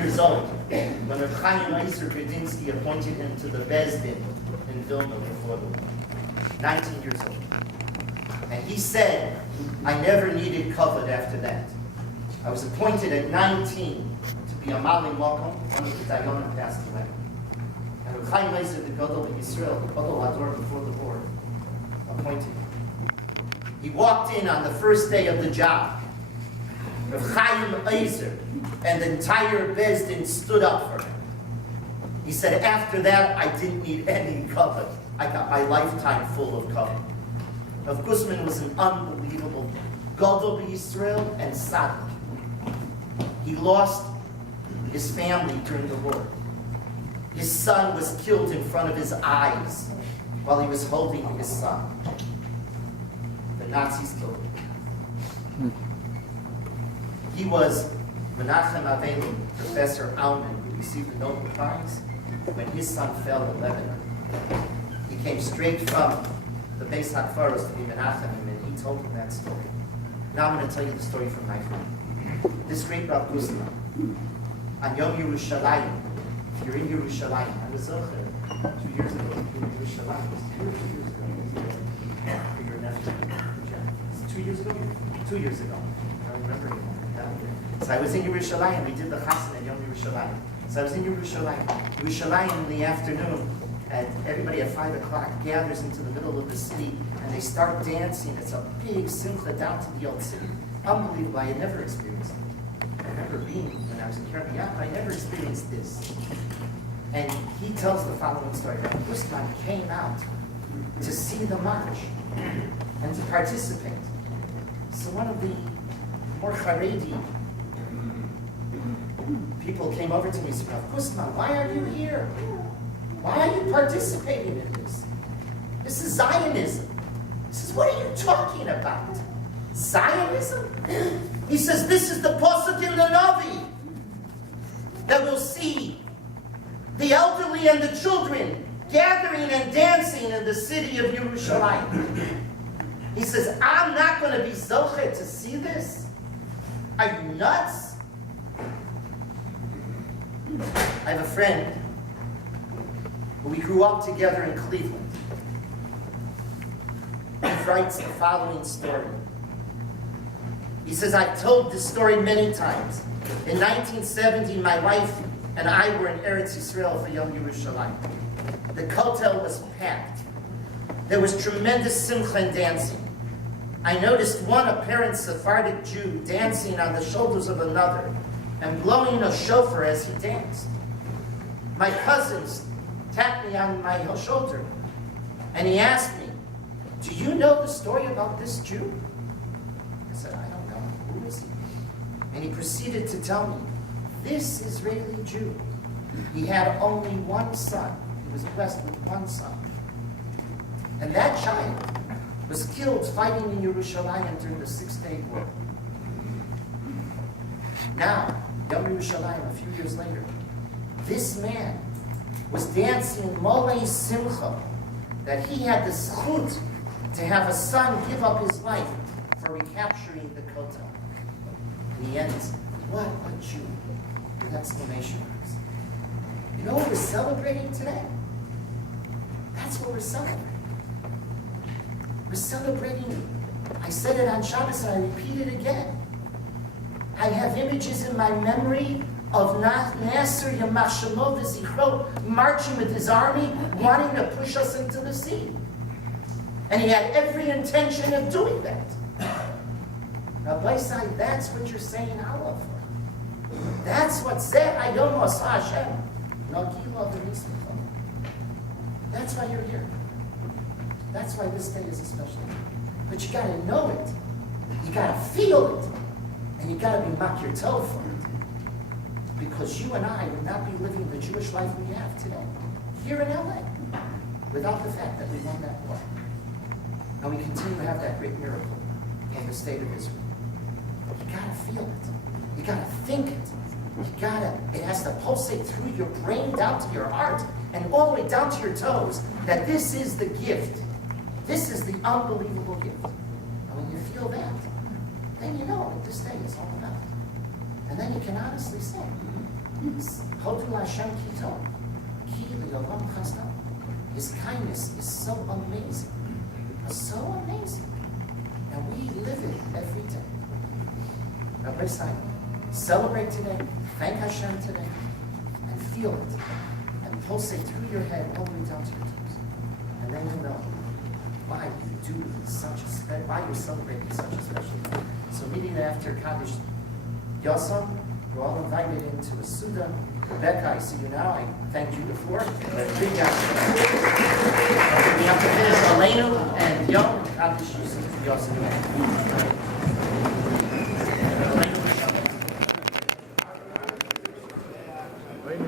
years old when Reb Chaim Eiser Gredinsky appointed him to the Bezdin in Vilna before the war. 19 years old. And he said, I never needed kavod after that. I was appointed at 19 to be a Mali Mokom, one of the Dayanim passed away. And Reb Chaim Eiser, the Gadol of Yisrael, the Gadol Hador before the war, appointed him. He walked in on the first day of the job. Reb Chaim Eiser and the entire Bezdin stood up for him. He said, after that, I didn't need any kavod. I got my lifetime full of kavod. Rav Guzman was an unbelievable Gadol Yisrael and Tzaddik. He lost his family during the war. His son was killed in front of his eyes while he was holding his son. The Nazis killed him. He was Menachem Avelu, Professor Aumann, who received the Nobel Prize when his son fell in Lebanon. He came straight from the Beis HaKfaros to be Menachem, and he told him that story. Now I'm going to tell you the story from my friend. This great Rav Guzman, on Yom Yerushalayim, if you're in Yerushalayim, I was over 2 years ago in Yerushalayim. 2 years ago. For your nephew. 2 years ago? 2 years ago. I don't remember anymore. So I was in Yerushalayim. We did the Chassan at Yom Yerushalayim. So I was in Yerushalayim in the afternoon, and everybody at 5 o'clock gathers into the middle of the city, and they start dancing. It's a big simcha down to the old city. Unbelievable. I had never experienced it. I remember being when I was in Kiryat but I never experienced this. And he tells the following story. Rabbi Muskin came out to see the march and to participate. So one of the more Haredi people came over to me and said, Rav Guzman, why are you here? Why are you participating in this? This is Zionism. He says, what are you talking about? Zionism? He says, this is the Pasuk in the Navi that will see the elderly and the children gathering and dancing in the city of Yerushalayim. He says, I'm not going to be zoche to see this? Are you nuts? I have a friend who we grew up together in Cleveland. He writes the following story. He says, I've told this story many times. In 1970, my wife and I were in Eretz Yisrael for Yom Yerushalayim. The kotel was packed. There was tremendous simcha and dancing. I noticed one apparent Sephardic Jew dancing on the shoulders of another and blowing a shofar as he danced. My cousins tapped me on my shoulder and he asked me, do you know the story about this Jew? I said, I don't know. Who is he? And he proceeded to tell me, this Israeli Jew, he had only one son. He was blessed with one son. And that child was killed fighting in Yerushalayim during the 6-day war. Now, Yom Yerushalayim, a few years later, this man was dancing Molei Simcha, that he had the zchut to have a son give up his life for recapturing the kotel. And he ends, what a Jew, with exclamation marks. You know what we're celebrating today? That's what we're celebrating. We're celebrating, I said it on Shabbos and I repeat it again. I have images in my memory of Nasser Yamach Shemo v'Zichro marching with his army, wanting to push us into the sea. And he had every intention of doing that. Rabbi said, that's what you're saying Allah for. That's what said, I don't know, Hashem. That's why you're here. That's why this day is a special day. But you got to know it. You got to feel it. And you got to be makir tov for it. Because you and I would not be living the Jewish life we have today, here in LA, without the fact that we won that war. And we continue to have that great miracle in the state of Israel. You got to feel it. You got to think it. It has to pulsate through your brain down to your heart and all the way down to your toes that this is the gift. This is the unbelievable gift. And when you feel that, then you know what this day is all about. And then you can honestly say, Hodu Hashem Kito. Ki L'Olam Chasdam. His kindness is so amazing. So amazing. And we live it every day. Rabbi said, celebrate today, thank Hashem today, and feel it. And pulsate through your head all the way down to your toes. And then you'll know why you do why you're celebrating such a special day. So immediately after Kaddish Yosam, we're all invited into a Suda. Rebecca, I see you now. I thanked you before. We have to finish Aleinu and Yom Kaddish Yosam. Bueno,